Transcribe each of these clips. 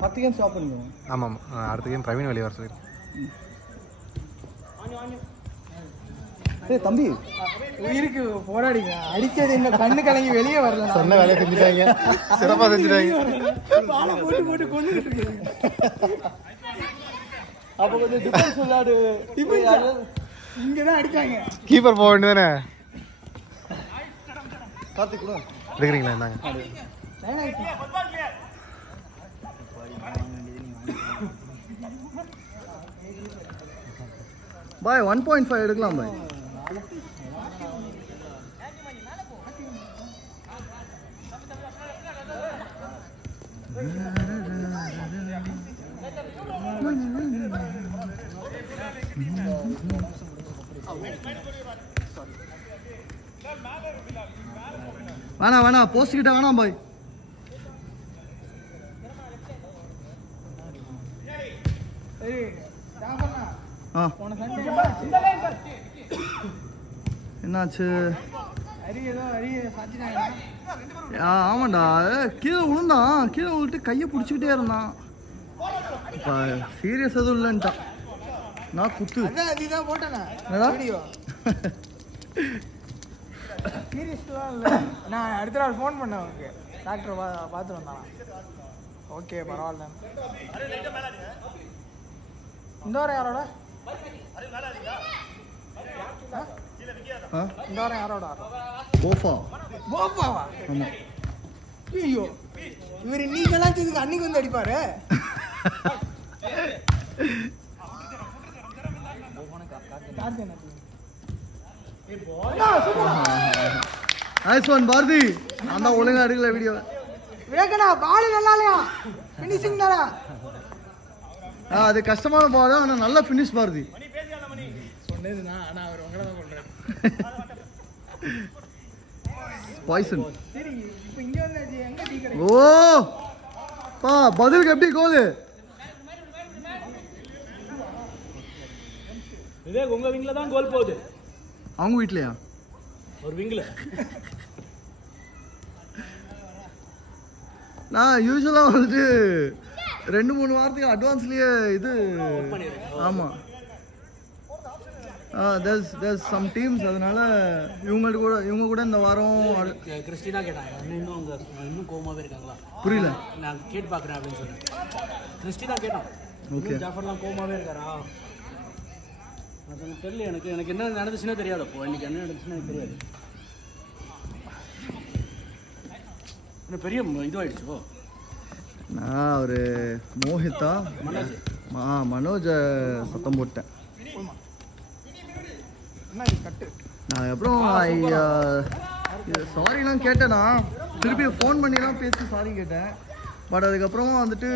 10 game stop பண்ணிடுவோம். ஆமாம் அடுத்த கேம் பிரவீன் வெளியே வர சொல்லி. ஏய் தம்பி உயிருக்கு போராடிங்க. அடிச்சது இந்த கண்ணு கலங்கி வெளியே வரல. சொன்ன வேலையை செஞ்சுட்டாங்க, சிறப்பாக செஞ்சுட்டாங்க. பாலை போட்டு போட்டு கொண்டுட்டு இருக்காங்க. அப்போ கொஞ்சம் டிஃபென்ஸ் விளையாடு. இங்கதான் அடிச்சாங்க. கீப்பர் போக வேண்டியதானே. கார்த்திக் கூட எடுக்கிறீங்களா? இருந்தாங்க பாய் 1.5 எடுக்கலாம் பாய். வேணாம் போஸ்ட் கிட்ட வேணாம் பாய். என்னாச்சு? ஆமாண்டா கீழே விழுந்தான். கீழே விழுட்டு கையை பிடிச்சிக்கிட்டே இருந்தான். இப்போ சீரியஸ் எதுவும் இல்லைன்ட்டான். நான் குத்து சீரியஸ்லாம் இல்லை. நான் அடுத்த நாள் ஃபோன் பண்ணேன் அவனுக்கு. டாக்டர் பார்த்து வந்தானா. ஓகே பரவாயில்ல. இந்த வாரம் யாரோட இந்த வாரம் யாரோட போஃபாவா? ஐயோ இவர் நீங்களாம் இதுக்கு அன்னைக்கு வந்து அடிப்பாரு. Nice one Bharathi. அந்த ஒழுங்கா எடுக்கல வீடியோ. வேகனா பால் நல்லா இல்லையா? ஃபினிஷிங் தானா? அது கஷ்டமான பால். ஆனால் நல்ல ஃபினிஷ் பாரதி. சொன்னது நான், ஆனால் அவர் உங்களை தான் கொள்றாரு. பாய்சன். சரி இப்போ இங்கே வந்து எங்கே டீ கடை? ஓ பா பதிலுக்கு எப்படி கோலு? விவேக் உங்க விங்ல தான் கோல் போகுது. அவங்க வீட்லையா? ஒரு விங்ல. நான் யூஸ்வலாக வந்துட்டு 2-3 வாரத்துக்கு அட்வான்ஸ்லேயே இது. ஆமாம் there's some teams. அதனால இவங்க கூட இந்த வாரம் கிறிஸ்டி தான் கேட்டாங்க. இன்னும் கோமாவே இருக்காங்களா? புரியல. நான் கேட்டு பார்க்குறேன் அப்படின்னு சொன்னேன். கிறிஸ்டி தான் கேட்டான். ஓகே ஜாஃபர்லாம் கோமாவே இருக்காரா? அது தெரியல. எனக்கு என்ன நடந்துச்சுன்னே தெரியாது. அப்போ இன்னைக்கு என்ன நடந்துச்சுன்னு தெரியாது. என்ன பெரிய இதுவாயிடுச்சோ. நான் ஒரு மோஹிதா மனோஜை சத்தம் போட்டேன். நான் அப்புறம் சாரிலாம் கேட்டேன்னா திருப்பி ஃபோன் பண்ணிலாம் பேசி சாரி கேட்டேன். பட் அதுக்கப்புறம் வந்துட்டு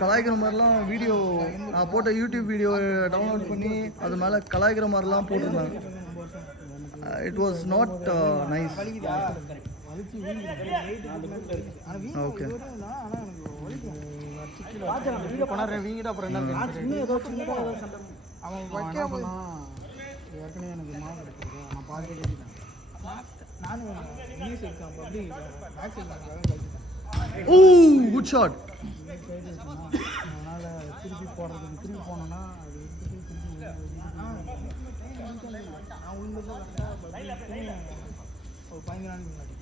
கலாய்க்கிற மாதிரிலாம் வீடியோ நான் போட்ட யூடியூப் வீடியோ டவுன்லோட் பண்ணி அது மேலே கலாய்க்கிற மாதிரிலாம் போட்டிருந்தாங்க. It was not nice. Okay ஏற்கனவே எனக்கு மாவு எடுத்துருக்கேன். நான் பாதி கேட்டுட்டேன். நானும் இங்கிலீஷ் எக்ஸாம் அப்படி மேக்ஸ் எக்ஸாம். ஓ குட் ஷாட். அதனால் திருப்பி போடுறதுக்கு திருப்பி போனோன்னா அது எடுத்துட்டு திருப்பி நான் உள்ள ஒரு 15 நாளைக்கு முன்னாடி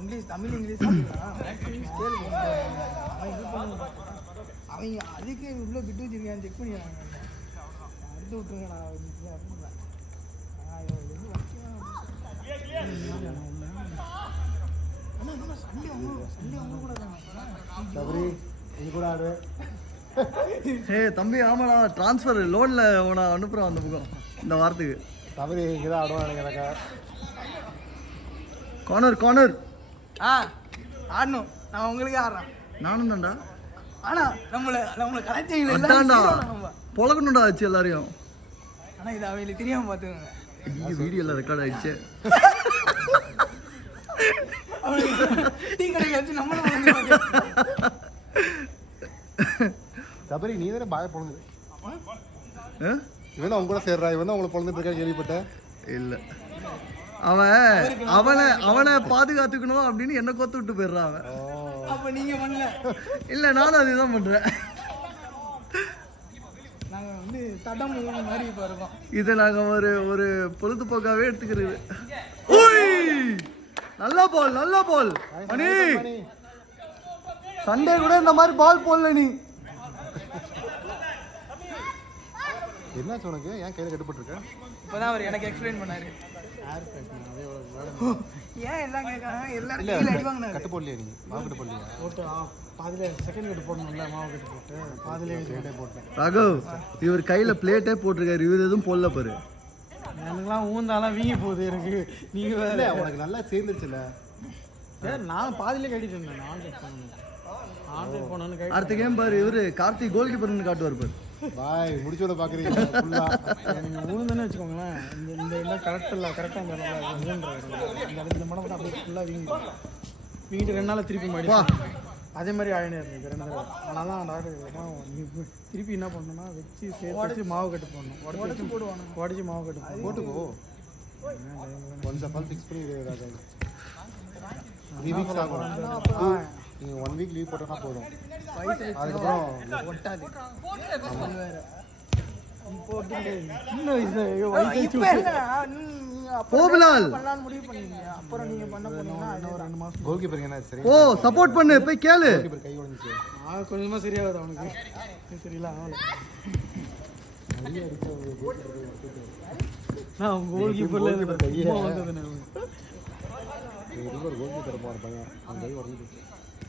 இங்கிலீஷ் இங்கிலீஷ் அவங்க அதுக்கு இவ்வளோ பிட்டு வச்சுருக்கேன். செக் பண்ணி அடுத்து விட்டுருங்க. தம்பி ஆமாடா ட்ரான்ஸ்ஃபர் லோனில் உன அனுப்புகிறோம் அந்த பக்கம் இந்த வாரத்துக்கு. தவறி இங்கே தான் ஆடுவான் நினைக்கிறேன். கார்னர் ஆடணும். நான் உங்களுக்கு ஆடுறேன். நானும் தான்டா. ஆனால் நம்மளை கலாச்சாரம் அதான்டா பொழக்கணும்டா ஆச்சு எல்லாரையும். ஆனால் இது அவங்களுக்கு தெரியாமல் பார்த்துக்கோங்க. வீடியோவில் ரெக்கார்ட் ஆயிடுச்சு. டீ கடையில் வச்சு நம்மளும் தபரி நீ தானே பாய பொழுது. இவன் அவங்க கூட சேர்றா. இவன் தான் உங்களை பொழுதுட்டு இருக்கா கேள்விப்பட்டேன். இல்லை அவனை பாதுகாத்துக்கணும் அப்படின்னு என்ன கோத்து விட்டு போயிடுறான் அவன். அப்போ நீங்கள் பண்ணல. இல்லை நானும் அதுதான் பண்ணுறேன். நாங்கள் வந்து தடம் மாதிரி இப்போ இருக்கோம். இதை நாங்கள் ஒரு பொழுதுபோக்காகவே எடுத்துக்கிறது. ஓய் நல்ல பால் மணி. சண்டே கூட இந்த மாதிரி பால் போடல நீ. என்ன உனக்கு ஏன் கையில் கட்டுப்பட்டுருக்க? இப்போதான் அவர் எனக்கு எக்ஸ்பிளைன் பண்ணாரு. ஏன் எல்லாம் கேட்காங்க? எல்லாரும் கையில் அடிவாங்க. கட்டு போடலையா நீ? மாவு கட்டு போடலையா? போட்டு பாதியில செகண்ட் கட்டு போடணும்ல, மாவு கட்டு போட்டு பாதியிலே பிளேட்டே போட்டேன். ராகவ் இவர் கையில் பிளேட்டே போட்டிருக்காரு, இவர் எதுவும் போடல பாரு. எனக்குலாம் ஊந்தாலாம் வீங்கி போகுது எனக்கு. நீங்கள் இல்லை உனக்கு நல்லா சேர்ந்துருச்சுல. நான் பாதியிலே கட்டிட்டு இருந்தேன். ஆன்லைன் போனோன்னு கட்டி. அடுத்த கேம் பாரு, இவரு கார்த்திக் கோல் கீப்பர்னு காட்டுவார் பாரு. பாய் முடிச்சோட பார்க்குறீங்க ஃபுல்லாக. நீங்கள் ஊந்துன்னு வச்சுக்கோங்களேன். இந்த இடம் கரெக்டாக இருந்தாலும் இந்த மடம் கூட அப்படியே ஃபுல்லாக வீங்கிட்டு 2 நாள் திருப்பி மாடி அதே மாதிரி ஆயினே இருந்தது 2 தடவை. ஆனால் தான் டாக்டர் நீ திருப்பி என்ன பண்ணணும்னா வச்சு சேர்த்து மாவு கட்டு போடணும். உடச்சி போடுவாங்க. உடச்சி மாவு கட்டு போட்டுக்கோ. கொஞ்சம் பால் ஃபிக்ஸ் பண்ணி 3 வீக்ஸ் ஆகும். நீங்கள் 1 வீக் லீவ் போட்டோன்னா போதும். அதுக்கப்புறம் ஒட்டாது. முடிவு பண்ணீங்க. அப்புறம் நீங்கள் பண்ண போனீங்கன்னா 2 மாதம் கோல் கீப்பர் என்ன சரி. ஓ சப்போர்ட் பண்ணு போய் கேளு. கோல் கீப்பர் கை உடைஞ்சிச்சு. கொஞ்சமாக சரியாகுது அவனுக்கு. சரியில்ல நான் கோல் கீப்பரில் கையை வந்தது. ஒரு கோல் கீப்பர் போகிற பையன் அந்த கை உடஞ்சிச்சு.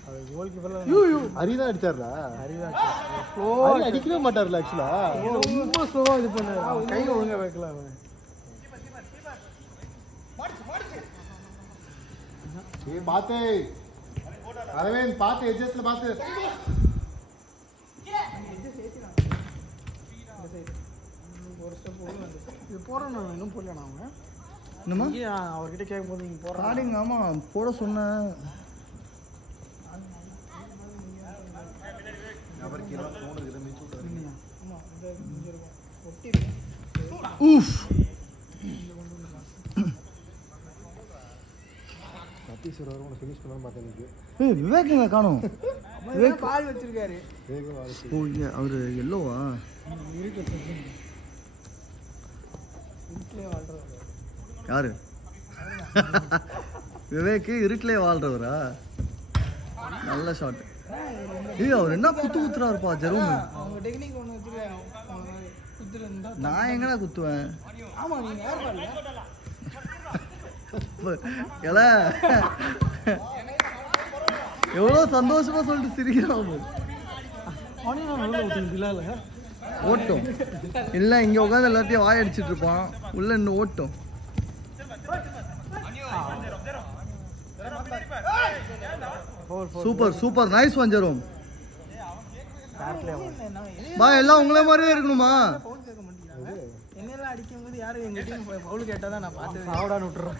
அது கோல் கீப்பரில் ஹரிதான் அடிச்சார்ல. ஹரிதான் அடிக்கவே மாட்டார்ல ஆக்சுவலாக. ரொம்ப ஸ்லோவாக இது பண்ணாரு. கையில் ஒழுங்காக வைக்கல அவன். பார்த்து அரவிந்த் பார்த்து எட்ஜஸ்ட்ல பார்த்து. ஒரு ஸ்டெப் இது போகிறேன். நான் இன்னும் போடல. அவங்க என்னம்மா அவர்கிட்ட கேட்கும்போது நீங்கள் போகிறேன். காடிங்க. ஆமாம் போட சொன்னேன். அவருக்கு எல்லாம் ஃபோன் இருக்குது மிச்சு விட்டாரு. ஆமாம் இங்கே இருக்கும் ஒட்டிருக்கேன். ஊஃப் சத்தீஸ்வர் வரும் உனக்கு ஃபினிஷ் பண்ணாமல் பார்த்தேன் எனக்கு. ஏய் விவேக் எங்க காணோம்? விவேக் பால் வச்சிருக்காரு. ஓ இங்கே அவர் எல்லோவா? யாரு? விவேக் இருட்டிலே வாழ்றவரா? நல்ல ஷாட். ஏய் அவர் என்ன குத்துறாருப்பா ஜெரோம். அவங்க டெக்னிக் ஒன்று வச்சுருக்காங்க. குத்துருந்தா நான் எங்கடா குத்துவேன்? ஆமாம் நீங்கள் யார் பாருங்க. எவ்வளோ சந்தோஷமா சொல்லிட்டு சிரிக்கிறான். ஓட்டும் இல்லை இங்கே உட்காந்து எல்லாத்தையும் வாய் அடிச்சுட்டு இருப்பான். உள்ள இன்னும் ஓட்டும். சூப்பர் சூப்பர் நைஸ் வஞ்சரும். பா எல்லாம் உங்களே மாதிரியே இருக்கணுமா? ஃபவுல் கேட்க மாட்டேங்கிறாங்க. என்னெல்லாம் அடிக்கும்போது யாரும் எங்கள் டீம் ஃபவுல் கேட்டால் தான் நான் பார்த்தேன். சாவடான்னு விட்டுறோம்.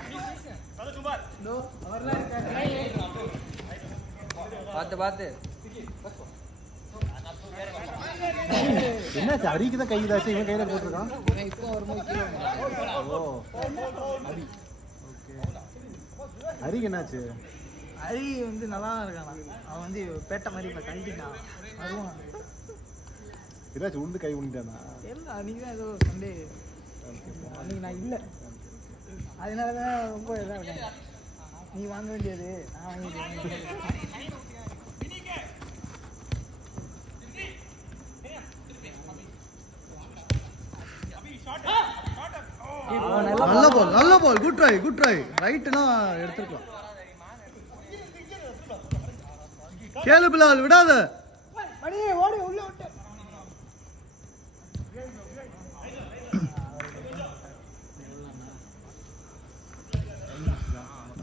பார்த்து என்னாச்சு? அரிக்கு தான் கை இதாச்சு, இவன் கையில் போட்டிருக்கான். இப்போ வரும்போது அரிக்கு என்னாச்சு? அரி வந்து நல்லா இருக்கானா. அவன் வந்து பேட்டை மாதிரி இப்போ கழட்டிட்டான். வருவான். என்னாச்சு? உண்டு கை உண்டானா? தெரியல. அன்றைக்கி தான் ஏதோ சண்டே. அன்றைக்கி நான் இல்லை. அதனால தான் ரொம்ப இதாக இருக்காங்க. நீ வாங்க வேண்டியது நான் வாங்கிட்டேன். நல்ல பால் குட் ட்ரை ரைட்னா எடுத்துக்கலாம். கேளு பிலால் விடாத. ஓடி உள்ள விட்டு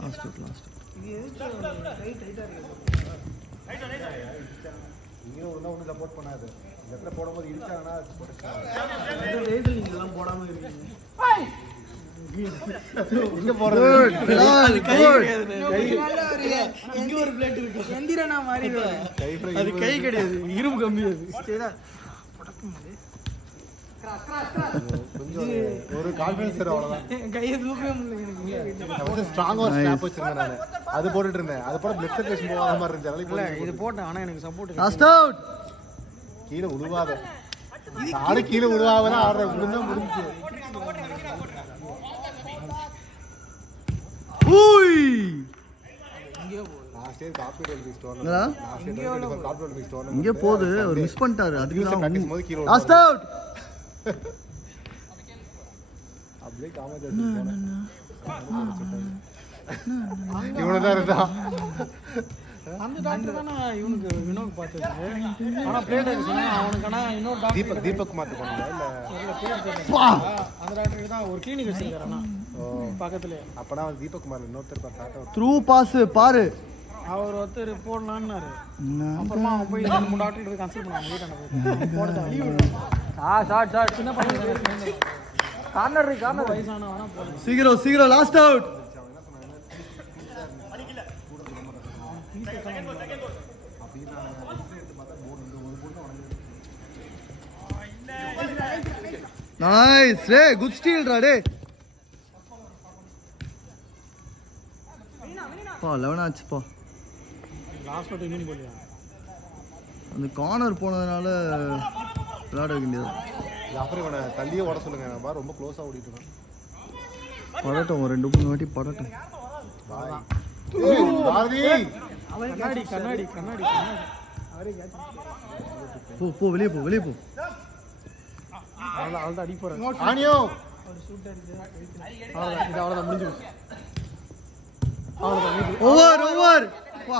லாஸ்ட் இது எதுக்கு ரைட் ரைட்டாக இருக்குது? இங்கே ஒன்றும் சப்போர்ட் பண்ணாது. இந்த இடத்துல போடும்போது இடிச்சாங்கன்னா வெயிட்டில் நீங்கள்லாம் போடாமல் இருக்கீங்க. இங்கே போகிறது இங்கே ஒரு பிளேட் இருக்கு. எந்திரனா மாறிடுவேன். அது கை கிடையாது, இரும்பு கம்மி. அது புடக்கும் போது கொஞ்சம் ஒரு கான்ஃபிடன்ஸ் தரும் அவ்வளோதான். கையை தூக்கவே முடியல எனக்கு. நான் வந்து ஸ்ட்ராங்காக ஒரு ஸ்னாப் வச்சிருந்தேன் நான். அது போட்டுட்டு இருந்தேன். அது போட பிளட் சர்க்குலேஷன் போகாத மாதிரி இருந்துச்சு. இல்லை அதனால இது போட்டேன் ஆனால் எனக்கு சப்போர்ட் லாஸ்ட் அவுட். கீழே விழுவாத. ஆடு கீழே விழுவாதான் ஆடுற விழுந்தா முடிஞ்சு. ஊய் last year corporate Olympics tournament. என்னடா last year corporate Olympics tournament. இங்கே போகுது அவர் மிஸ் பண்ணிட்டாரு. அதுக்கு practice போது கீழே லாஸ்ட் அவுட். அப்படியே காமராஜர் இவனை தான் இருந்தா. அந்த டாக்டர் தானே இவனுக்கு வினோக் பார்த்தது. ஆனால் பிளேட் சொன்னேன் அவனுக்கு. ஆனால் இன்னொரு டாக்டர் தீபக் மாத்து பண்ணல இல்ல பேர் தெரியல. அந்த டாக்டருக்கு தான் ஒரு கிளினிக் வச்சிருக்காரு. ஆனால் பக்கத்துல அப்பனா அவன் தீபக் குமார் இன்னொருத்தர் பார்த்தாட்ட த்ரூ பாஸ் பாரு. அவர் ஒருத்தர் போடலான்னாரு. அப்புறமா அவன் போய் 2-3 டாக்டர் கன்சல்ட் பண்ணாங்க. வீட்டாண்ட போய் ஷார்ட் சின்ன பையன் கார்னர் வயசான வேணா போடுங்க. சீக்கிரம் லாஸ்ட் அவுட். நைஸ் ரே, குட் ஸ்டீல் ரா டே. பா 11 ஆச்சுப்பா. லாஸ்ட் ஒரு இன்னிங் போலியா அந்த கார்னர் போனதுனால விளையாட வேண்டியது. அப்புறம் இவனை தள்ளியே ஓட சொல்லுங்க. நான் பாரு ரொம்ப க்ளோஸா ஓடிட்டு இருக்கேன். படட்டும் 2-3 வாட்டி படட்டும். பாரதி கண்ணாடி அவரே போ வெளியே போ. அவ்வளோதான் அடி போகிறேன். ஆனியோ அவ்வளோதான் முடிஞ்சு. ஓவர் வா